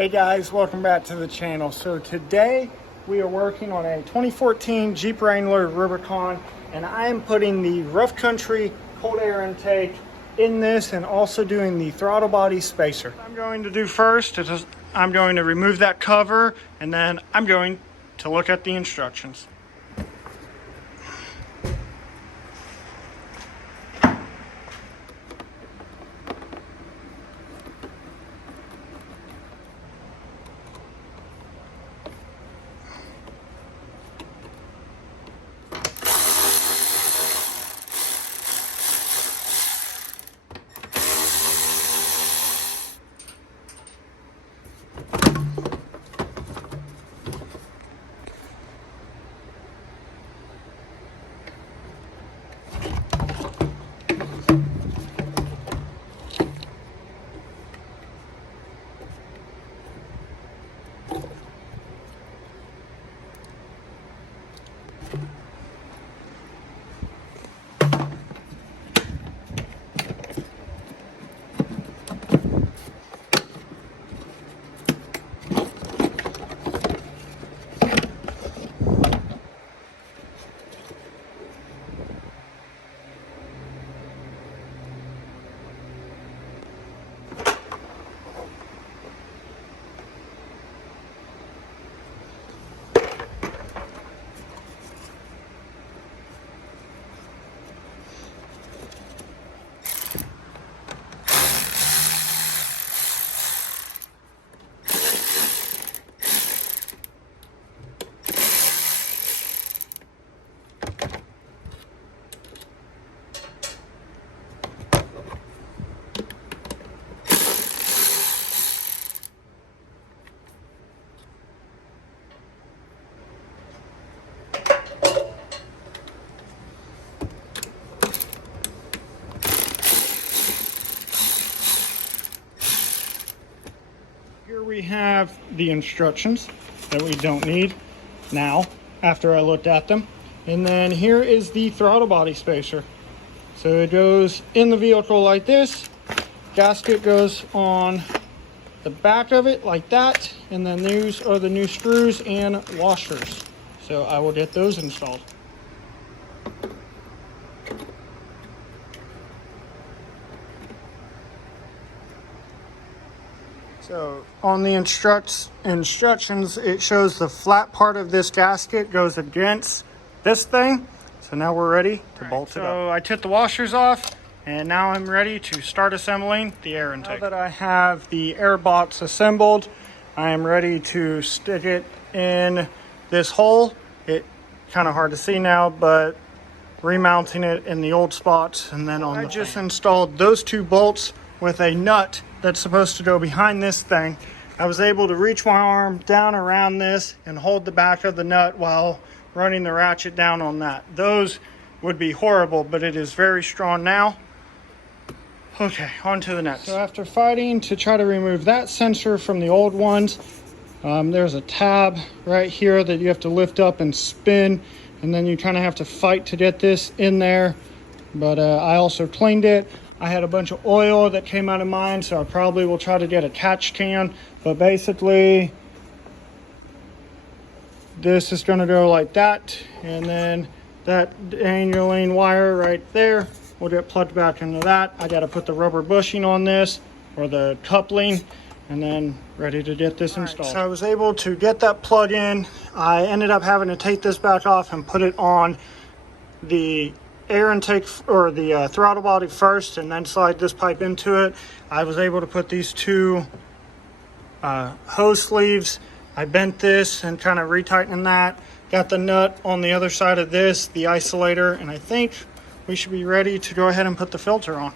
Hey guys, welcome back to the channel. So today we are working on a 2014 Jeep Wrangler Rubicon, and I am putting the rough country cold air intake in this and also doing the throttle body spacer. What I'm going to do first is I'm going to remove that cover, and then I'm going to look at the instructions. Here we have the instructions that we don't need now after I looked at them. And then here is the throttle body spacer. So it goes in the vehicle like this. Gasket goes on the back of it like that. And then these are the new screws and washers. So I will get those installed. So on the instructions, it shows the flat part of this gasket goes against this thing. So now we're ready to bolt it up. So I took the washers off, and now I'm ready to start assembling the air intake. Now that I have the air box assembled, I am ready to stick it in this hole. It's kind of hard to see now, but remounting it in the old spots, and then I just installed those two bolts with a nut that's supposed to go behind this thing. I was able to reach my arm down around this and hold the back of the nut while running the ratchet down on that. Those would be horrible, but it is very strong now. Okay, on to the next. So after fighting to try to remove that sensor from the old ones, there's a tab right here that you have to lift up and spin, and then you kind of have to fight to get this in there. But I also cleaned it. I had a bunch of oil that came out of mine, so I probably will try to get a catch can. But basically, this is going to go like that, and then that dangling wire right there will get plugged back into that. I got to put the rubber bushing on this, or the coupling, and then ready to get this installed. Right, so I was able to get that plug in. I ended up having to take this back off and put it on the air intake, or the throttle body first, and then slide this pipe into it. I was able to put these two hose sleeves. I bent this and kind of retightening that. Got the nut on the other side of this, the isolator, and I think we should be ready to go ahead and put the filter on.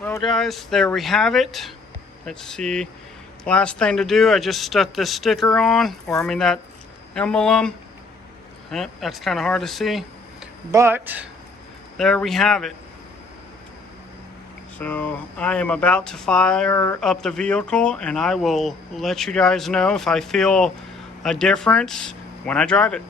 Well guys, there we have it. Let's see. Last thing to do, I just stuck this sticker on, or I mean that emblem. That's kind of hard to see, but there we have it. So I am about to fire up the vehicle, and I will let you guys know if I feel a difference when I drive it.